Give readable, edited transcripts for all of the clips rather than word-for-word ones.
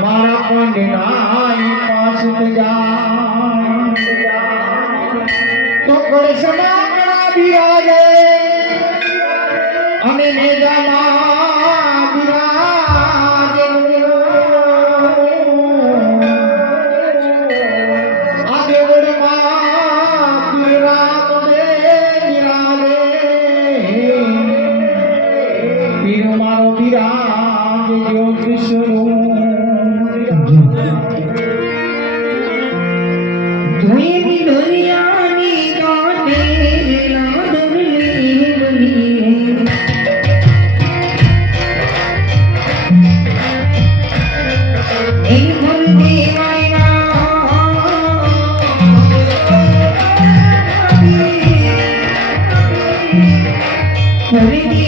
મારા પંડનાઈ પાસ જા તો કળશમાં કણા બિરાજે અને નેજામાં બિરાજે આ દેવળમાં પીરામ દે બિરાજે પીર મારો બિરાજ જો કૃષ્ણ ધોઈ દુનિયાની કાંટે લાદરલી બની એ ફરતી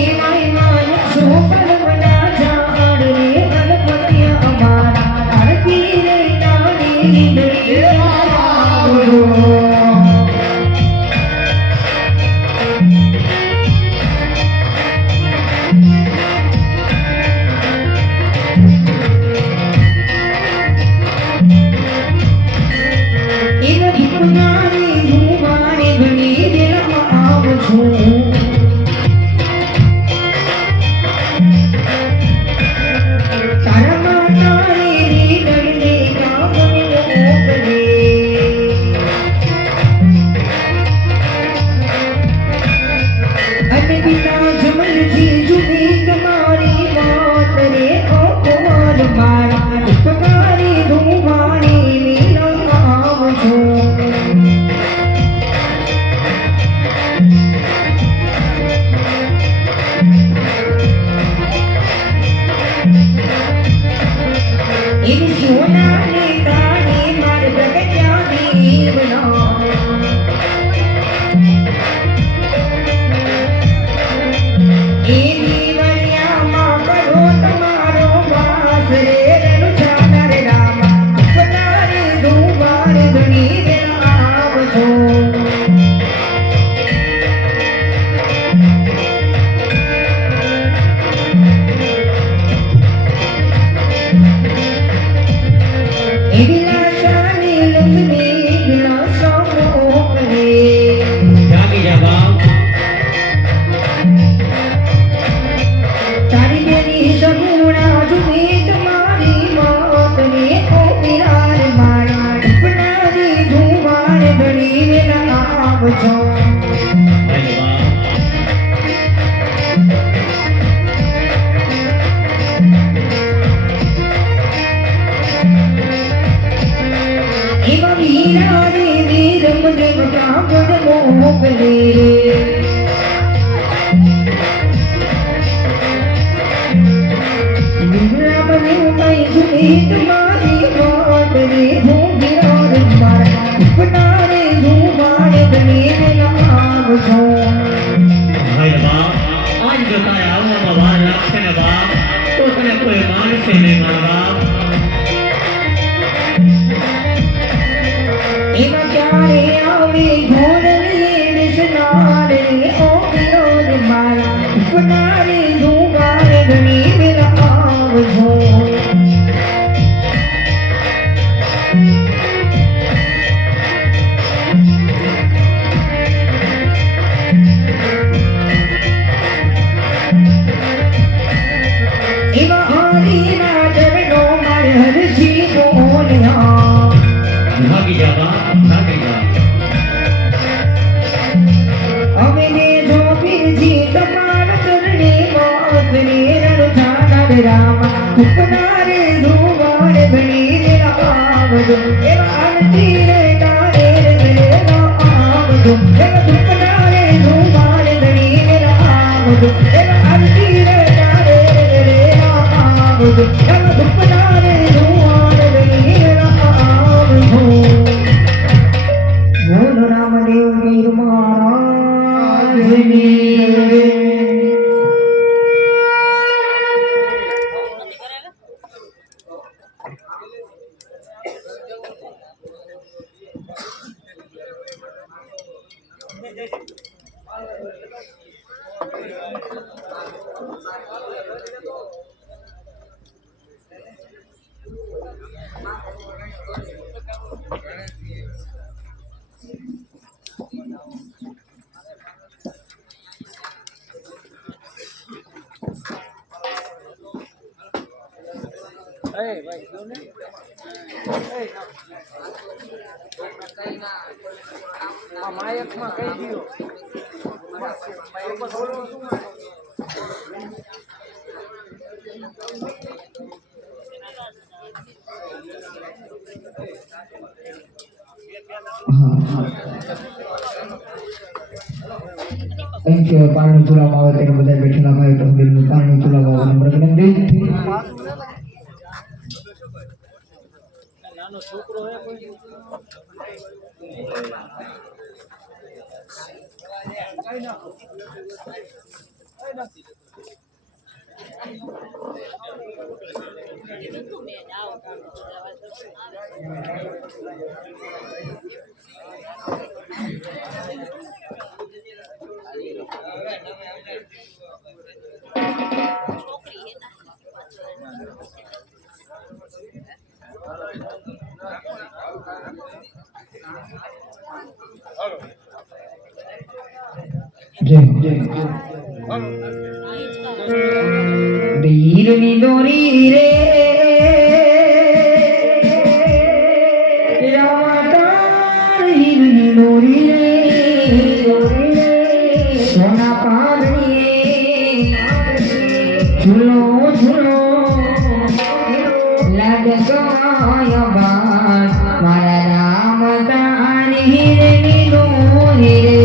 માયકમાં કહી દીધો અહીં પાણી ચૂલામાં આવે ત્યારે બધા બેઠેલા ભાઈ મંદિરનું પાણી ચૂલામાં આવે નમ્ર વિનંતી. નાનો છોકરો હે કોઈ વીરની દોરી રે રામાતાર હીરની દોરી રે સોના પારણી ઝૂલો ઝૂલો લાગ ગવાય બાર મારા રામતાર હીરની દોરી રે.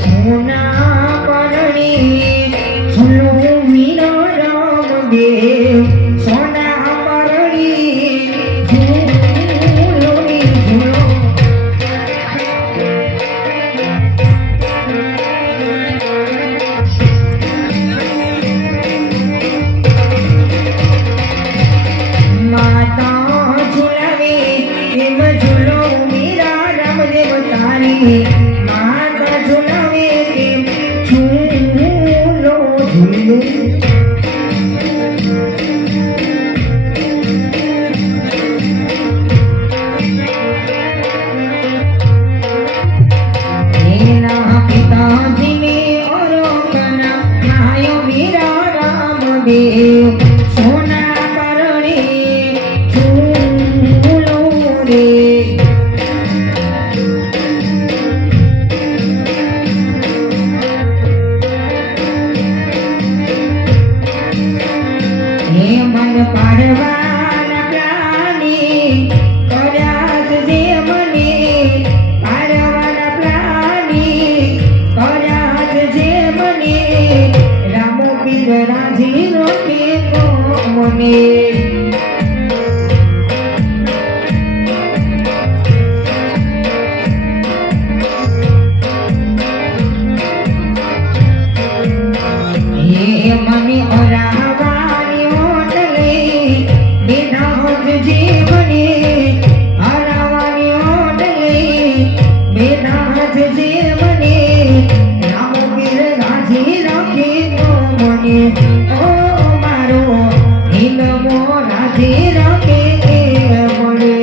સોના પરણી ઝૂલો વીરા રામ દેવ સોના પરણી ઝૂલો ઝૂલો માતા ઝૂલાવે એમ ઝૂલો વીરા રામ દેવ તારી માતા ઝૂલાવે એમ ઝૂલો ઝૂલો. એના પિતાજીને ઓળખના નાયો વીરા રામ દેવ સોના પરણે ઝૂલો રે. હે મન પાડવાના પ્રાણી કર્યા છે મને પાડવાના પ્રાણી કર્યા છે મને રામો પીર રાજી રોકે મને. હે મને હરાવાની હોટલે બેઠા હોત જીવને હરાવાની હોટલે બેઠા હોત જીવને રામ પીર રાજી રાખે તો મને ઓ મારો હિલમો રાજી રાખે મને.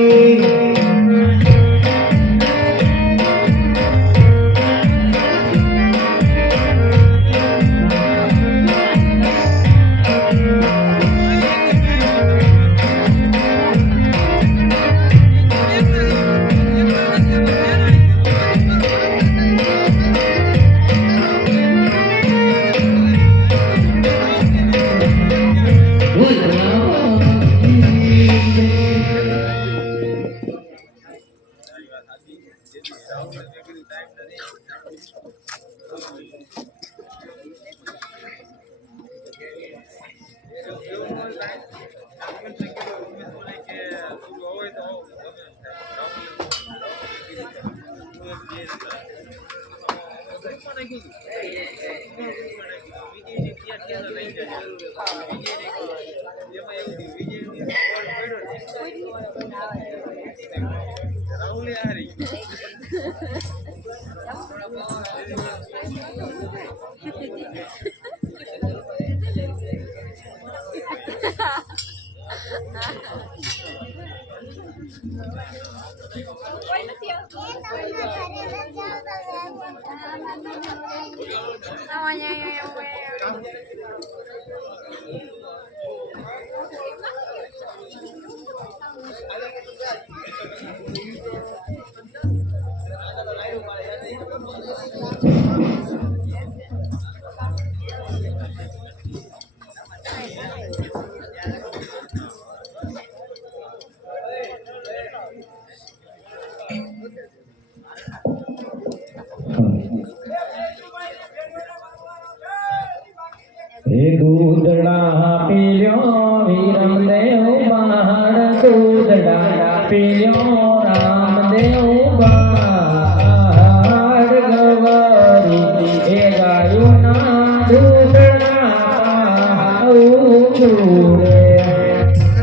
હે દૂધડા પીલ્યો વિરમદેવ બાળ દૂધડા પીલ્યો રામદેવ બાળ ગવરી હે ગાયોના દૂધડા પાઉં છોડે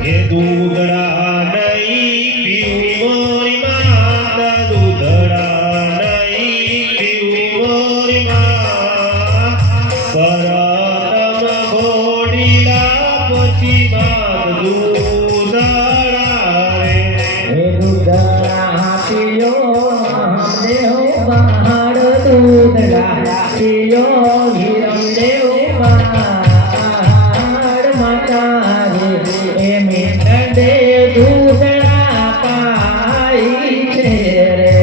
એ દૂધડા નહીં પીવું મોરી માતા દૂધડા નહીં પીવું મોરી મા પરતમ ઘોડીલા પછી બાદ દૂધડા રે હે દૂધડા પીલ્યો રામદેવ બાળ દૂધડા પીલ્યો વિરમદેવ બાળ માતા રે એ મેંઢે દૂધડા પાઈ છે રે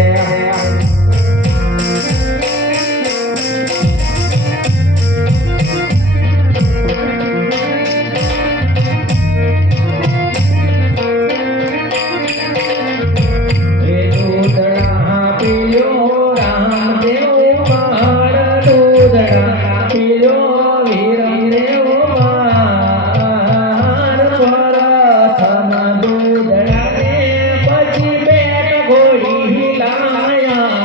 હે દૂધડા પીલ્યો રામદેવ બાળ દૂધડા પીલ્યો વિરમદેવ બાળ પ્રથમ દૂધડા ને પછી બેટ ઘોડી લાયા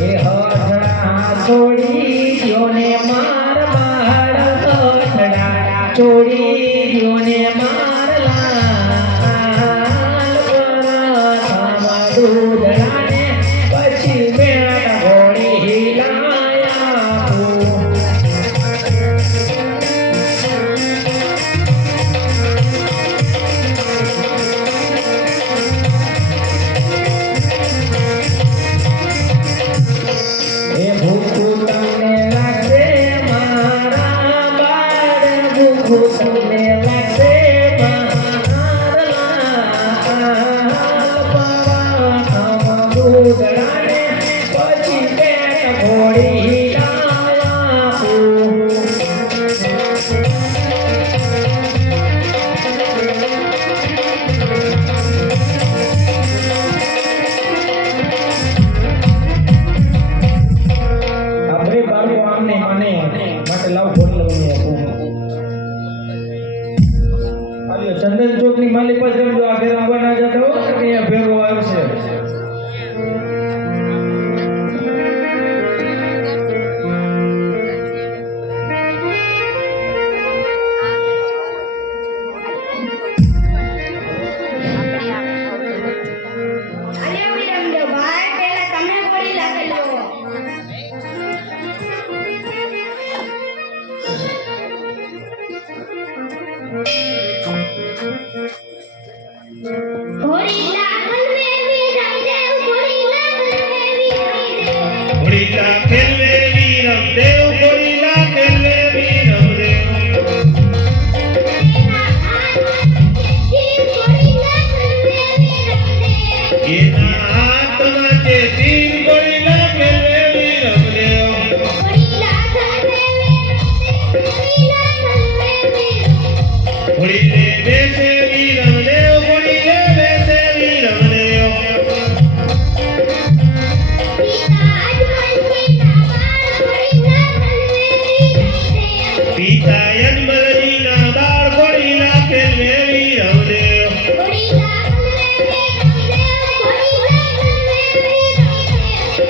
એ હથડા છોડી દ્યો ને માર બાળ હથડા છોડી દ્યો ને માર લાલ પ્રથમ દૂધડા ને પછી બેટ ઘોડી લાયા એ ભૂખું તમને લાગશે મારા બાળ ભૂખું તમને લાગશે મારા લાલ દૂધડા ને પછી બેટ ઘોડી લાયા આ બે બાળકો આમને માને માટે લાવ ઘોડી લઈને આવ્યો ચંદન ચોક ની માલિક પાસે જો આ ઘેર આવવા ના જતા હો કે અહીંયા ભેરો આવશે અરે વિરમદેવ ભાઈ પહેલા તમે ગોળી લાગેલો ઘોડી લાગલ વે વિરમદેવ ઘોડી લાગલ વે વિરમદેવ ઘોડીલા ખેલવે વીરમદેવ ઘોડીલા ખેલવે વીરમદેવ એના હાથમાં છે તીર ઘોડીલા ખેલવે વીરમદેવ ઘોડીલે બેસે વીરમદેવ યજમલજીના બાળ ઘોડીલા ખેલવે વીરમદેવ ઘોડીલા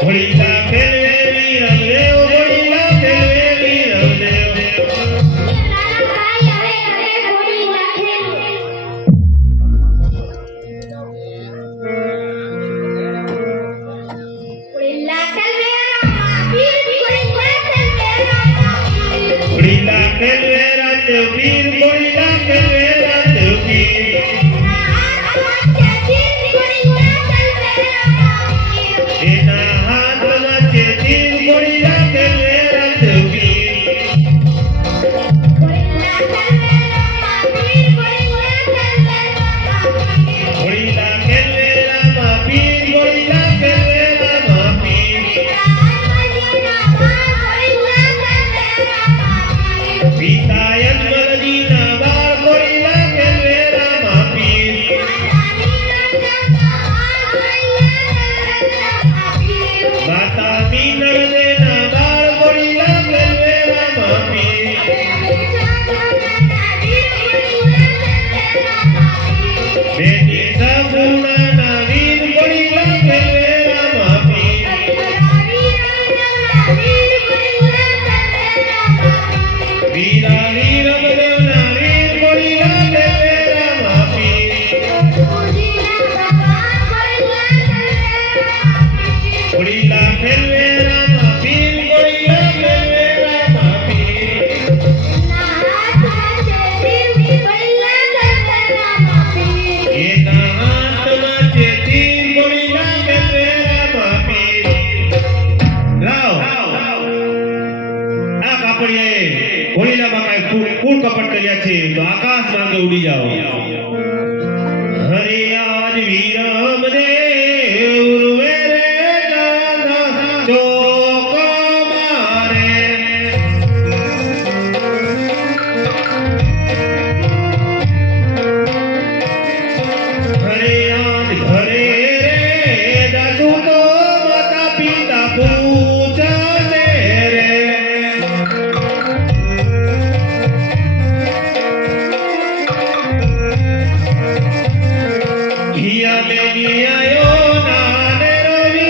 ઘોડીલા ખેલવે વીરમદેવ ઘોડીલા ખેલવે વીરમદેવ ઘોડીલા ખેલવે રામદેવ પીર ઘોડીલા ખેલવે રામદેવ પીર એના હાથમાં છે તીર ઘોડીલા ખેલવે રામદેવ પીર ઘોડીલા ખેલવે રામા પીર ઘોડીલા ખેલવે રામા પીર પિતા યજમલજીના બાળ ઘોડીલા ખેલવે રામા પીર માતા મીનળદેના બાળ ઘોડીલા ખેલવે રામા પીર બેટી સગુણાના વીર ઘોડીલા ખેલવે રામા પીર વીરા વીરમદેવના વીર ઘોડીલા ખેલવે રામા પીર ઘોડીલા ખેલવે રામા પીર ઘોડીલા ખેલવે રામા પીર એના હાથમાં છે તીર ઘોડીલા ખેલવે રામા પીર લાવ આ કાપડિયાએ ઘોડીલામાં કાંઈ કુળ કપટ કર્યા છે તો આકાશ માંગે ઉડી જાઓ હરે આજ વીરમદેવ ઉર્વે રે ગાના ચોક મારે હરે આજ ઘરે રે દાદુ તો માતા પિતા પૂછે રે હિયા બેની આયો નાને રવિ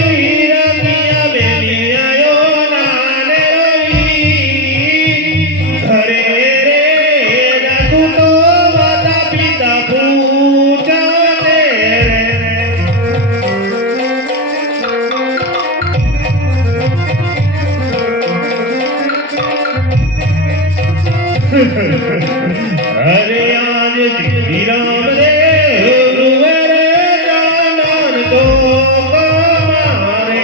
રમિયા બેની આયો નાને રવિ ઘરે રે દાદુ તો માતા પિતા પૂછે હરે આજ વીરમદેવ ઉર્વે રે ગાના ચોક મારે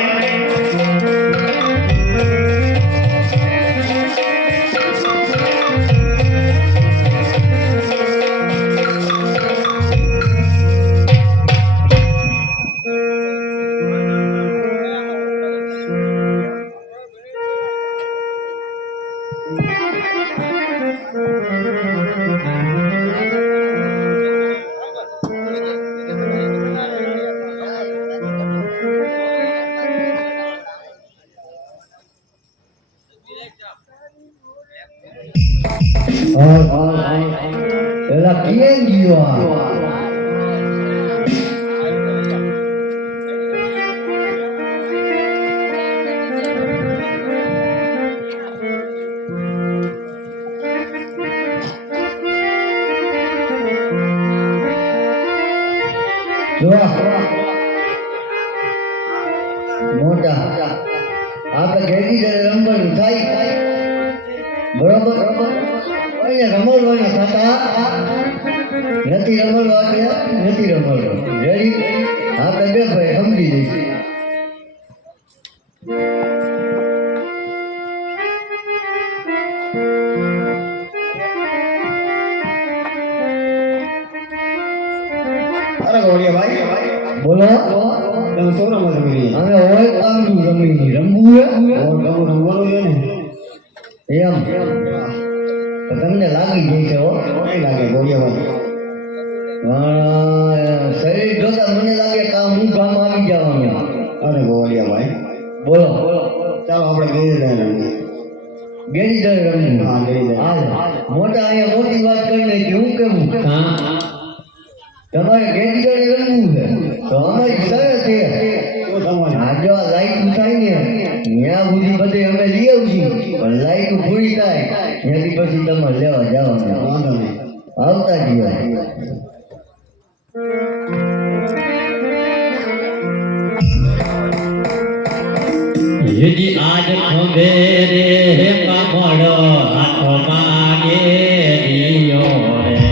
પેલા કેમ ગયો આ મોટા આપણે ઘેરી રમવાનું થાય બરોબર અહીંયા રમવાનું થતા નથી રમવાનું એટલે નથી રમવાનું રેડી આપણે બે ભાઈ સમજી જઈશું અરે ગોળિયા ભાઈ બોલો તમે શું રમો છો પેલી? અમે હોય કામનું રમવું રમવાનું છે ને એમ તો તમને લાગી જશે હો કઈ લાગે ગોળિયા ભાઈ? શરીર જોતા મને લાગે કામ હું કામ આવી જવાનું અરે ગોળિયા ભાઈ બોલો ચાલો આપણે ગઈ રમીએ. ગેડી જાય રમવું. હા, ગેડી જાય. હાલ. મોટા અહીંયા મોટી વાત કરીને કે હું કેવું તમારે ગેડી જાય રમવું છે તો અમારી સરસ છે તો તમારે આ જો આ લાઈટ થાય ને ત્યાં સુધી બધે અમે લઈ આવશું પણ લાઈટ પૂરી થાય ત્યાંથી પછી તમારે લેવા જવાનું વાંધો નહીં. આવતા જીવો યજી આજ ખંભે રે કામળો હાથમાં ગેરીઓ રે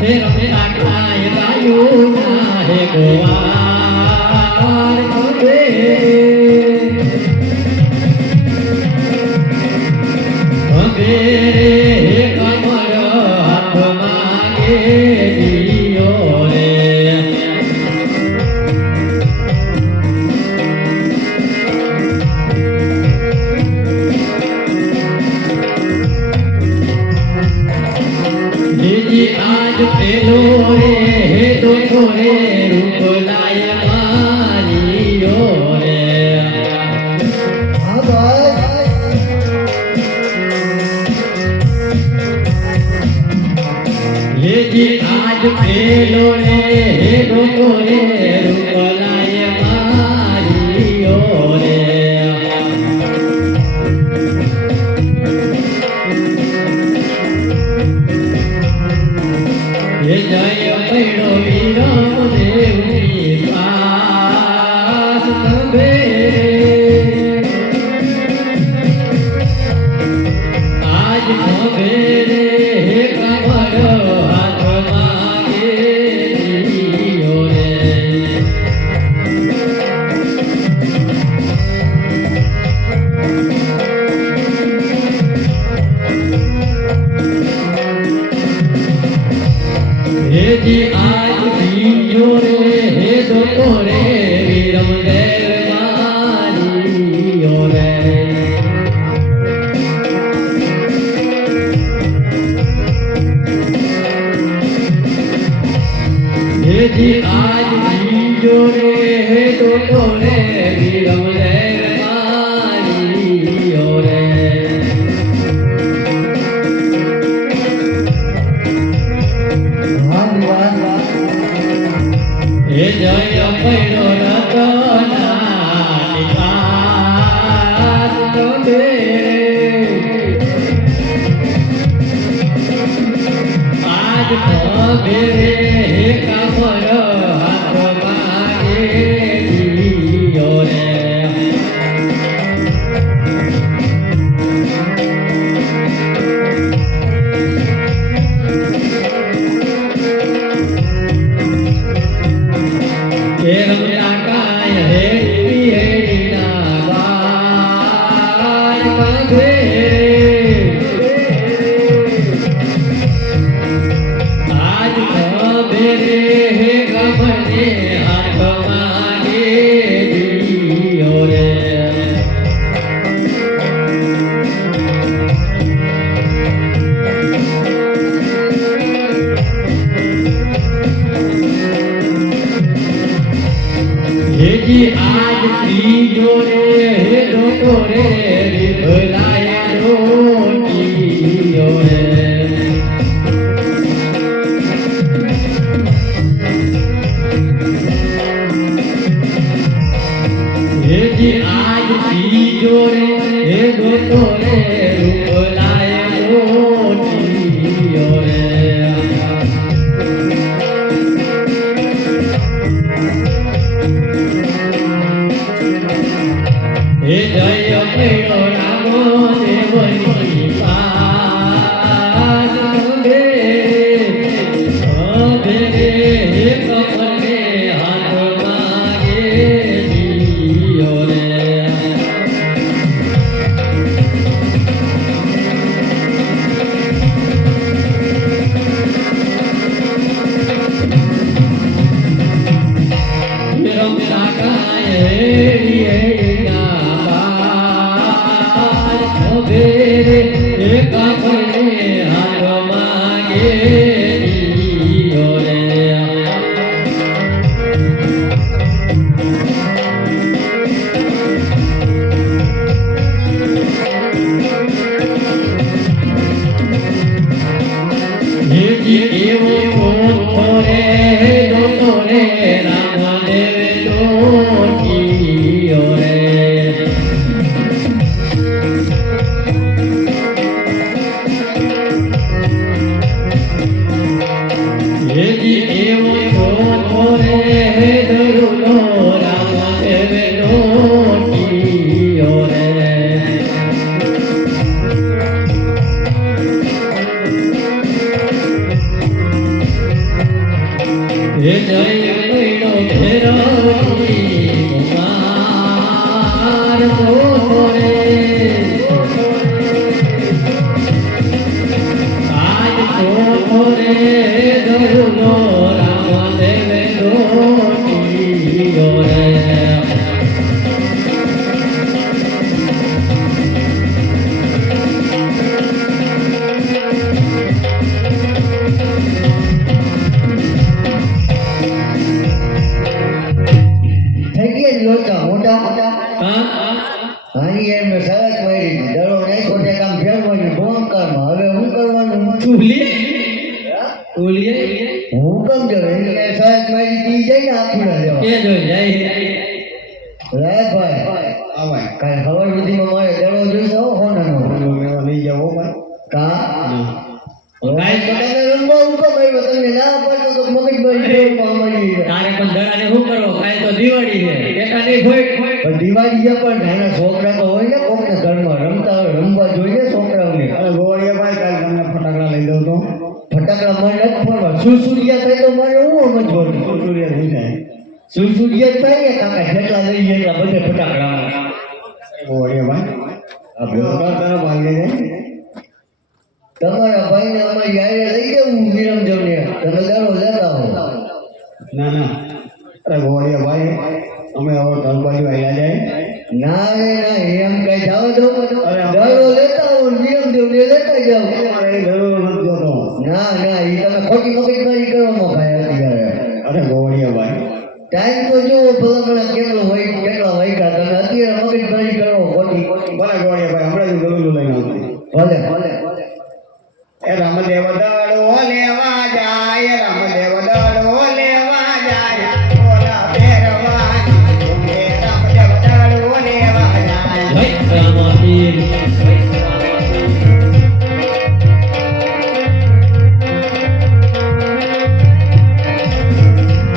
હે રમે આકાય ગાયું ના હે ગોવાર ખંભે ખંભે રે કામળો હાથમાં ગેરીઓ રે लीजी आज पेलो रे हे दोनों रे रूप लाय मारियो रे હા ભાઈ लीजी आज पेलो रे हे दोनों रे रूप लाय मारियो रे ये जय पैड़ो वीरो देवनी पास तबे आज तबे रे कमरो हाथ मागे दियो रे हे जी आज दियो रे हे दो रे वीरम देव मारियो रे हे जी आज दियो रे हे दो रे वीरम देव मारियो रे વાહ વાહ हे जय पैड़ो रतना निकास तबे आज तबे हे कमर हाथ मागे दियो रे केरम नाकाय हेड़ी हेड़ी नागाय कंधे आज कबे रे हे गमने हाथ मागे दियो रे हे जी आज तीजो रे हे दोटो रे विभलाया रोटियो रे हे जी आज तीजो रे हे दोटो रे विभलाया रोटियो रे हे जय पैड़ो रामो देवनी पास तबे तबे हे कमले हाथ मागे दियो रे मेरा मेरा काय हेड़ी हेड़ी नाबाज तबे हे कमले हाथ मागे दियो रे માર તો રે આજ તો રે દરુનો રામ દેવે રોટીયો રે થઈ ગયા ને લોચા મોટા હા હાની એમને સરસ મારી દડો નહીં કોને કામ ફેરવાનું ભોંકારમાં હવે હું કરવાનું ઉલીએ ઉલીએ હું કેમ કે એને સરસ મારી દી જાય ને આખુડા લેવા કે જોઈ જાય ભાઈ આવાય કાલ ખબર સુધીમાં મારે દડો જોઈશે હો હોનાનો એવો લઈ જાવ ભાઈ કા કાંઈ તમે રંગો ઉકો ભાઈ તમને ના પાડો તો મગજ બળી પામડી તારે પણ દડાને શું કરો કાંઈ તો દિવાળી છે એકા નહીં હોય પણ દિવાળી છે પણ નાના છોકરા તો હોય ને કોકને ઘરમાં રમતા હોય રમવા જોઈએ છોકરાઓને અરે ગોળીયા ભાઈ કાલ તમને ફટાકડા લઈ દઉં તો ફટાકડા મને નથી ફોડવા સુરસુરિયા થાય તો મારે હું સમજવાનું સૂર્ય થઈ જાય સુરસુરિયા થાય ને કાકા જેટલા લઈ એટલા બધે ફટાકડા ગોળીયા ભાઈ આ ભોગા તરફ ભાગી જાય તમારા ભાઈને અમારી આયરે લઈ જવું વિરમજવને તમે દડો લેતા હો ના ના અરે ગોળીયા ભાઈ અમે હવે ઘર બાજુ આવ્યા જાય ના રે ના એમ કઈ જાવ દો અરે દડો લેતા હો વિરમજવને લેતા જાવ અમારે એ જરૂર નથી જોતો ના ના એ તમે ખોટી મગજમારી કરવામાં ભાઈ અત્યારે અરે ગોળીયા ભાઈ ટાઈમ તો જોવો ભલામણા કેટલો હોય કેટલા વાગ્યા તમે અત્યારે મગજમારી કરો ખોટી ભલે ગોળીયા ભાઈ હમણાં જ દલુલું લઈને આવતી ભલે ભલે એ રામદેવ દડો લેવા જાય રામદેવ દડો લેવા જાય ઓલા પહેરવાની એ રામદેવ દડો લેવા જાય જય રામાપીર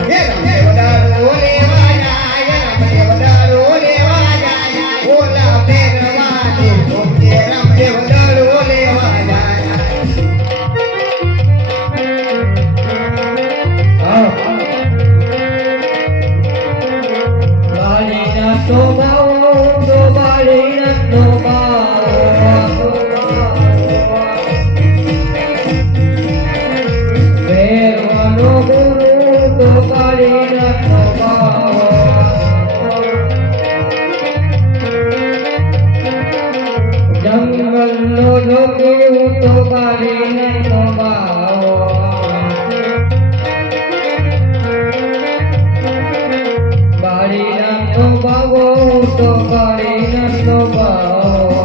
એ રામદેવ દડો લેવા જાય રામદેવ દડો લેવા જાય ઓલા પહેરવાની એ રામદેવ દડો લેવા જાય બાળીના તો બાવો તો બાળીના તો બાવો ભેરવાનો ગુરુ તો બાળીના તો બાવો જંગલનો જોગી તો બાળીના તો બાવો બાળીના તો બાવો તો બાળીના તો બાવો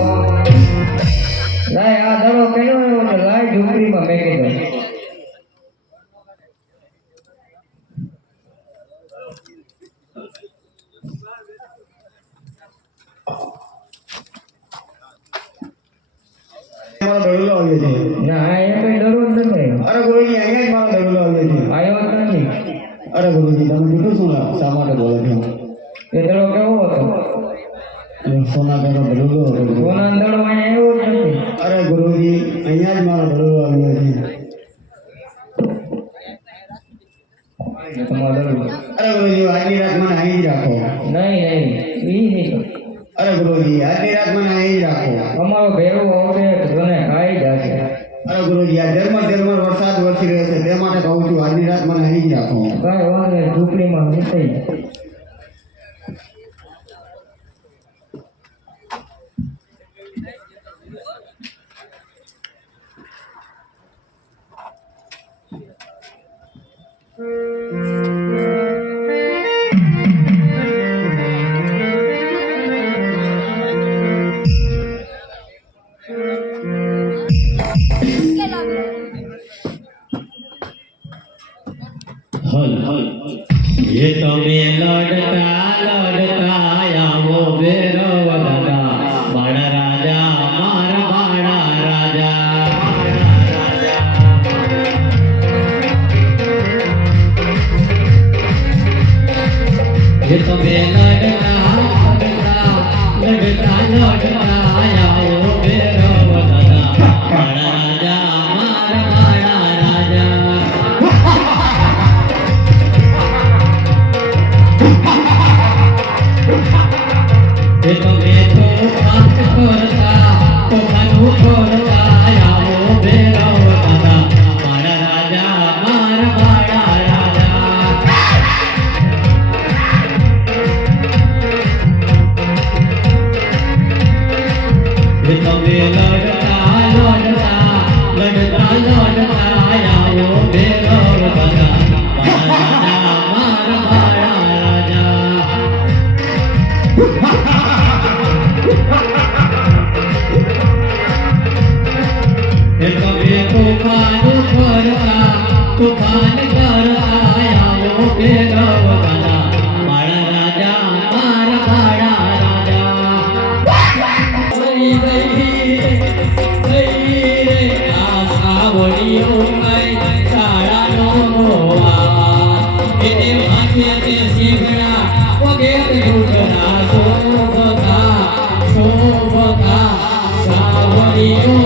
લાય આ દડો કેનો આવ્યો છે લાય ઝૂંપડીમાં મેકી દો મારો દડુલો આવ્યો છે ના અહીંયા કઈ ડરો જ નથી અરે ગોળીની અહીંયા જ મારો દડુલો આવ્યો છે આવ્યો જ નથી અરે ગુરુજી તમે કીધું શું શા માટે બોલો છો એ દડો કેવો હતો સોના કાનો દડુલો હતો. સોના દડો અહીંયા આવ્યો જ નથી અરે ગુરુજી અહીંયા જ મારો દડુલો આવ્યો છે તમારો દડો અરે ગુરુજી આજની રાત મને અહીં જ રાખો નહીં ઈ નહીં અરે ગુરુજી આજની રાત મને અહીં જ રાખો અમારો ભેરો આવશે તને ખાઈ જશે અરે ગુરુજી આ ધર્મ વરસાદ વરસી રહ્યો છે તે માટે કહું છું આજની રાત મને અહીં જ રાખો કાંઈ વાંધો નહીં ઝૂંપડીમાં મૂકી હલ હલ ये તમે લડતા આવો ભેરો વગડા બાળા રાજા મારા બાળા રાજા ये તમે લડતા આવો ભેરો વગડા બાળા રાજા મારા બાળા રાજા એ એ તમે તોફાન કરતા આવો ભેરવ દાદા મારા રાજા મારા મારા રાજા એ તમે લડતા આવો ભેરવ દાદા મારા રાજા એ તમે તોફાન કરતા આવો ભેરવ દાદા મારા રાજા મારા રાજા વળી ગઈ રે આ વળીઓ કઈ શાળાનો મોવા એને માથે તે શીગડા વગેરે ઘૂંટણા શોભતા સાવળીઓ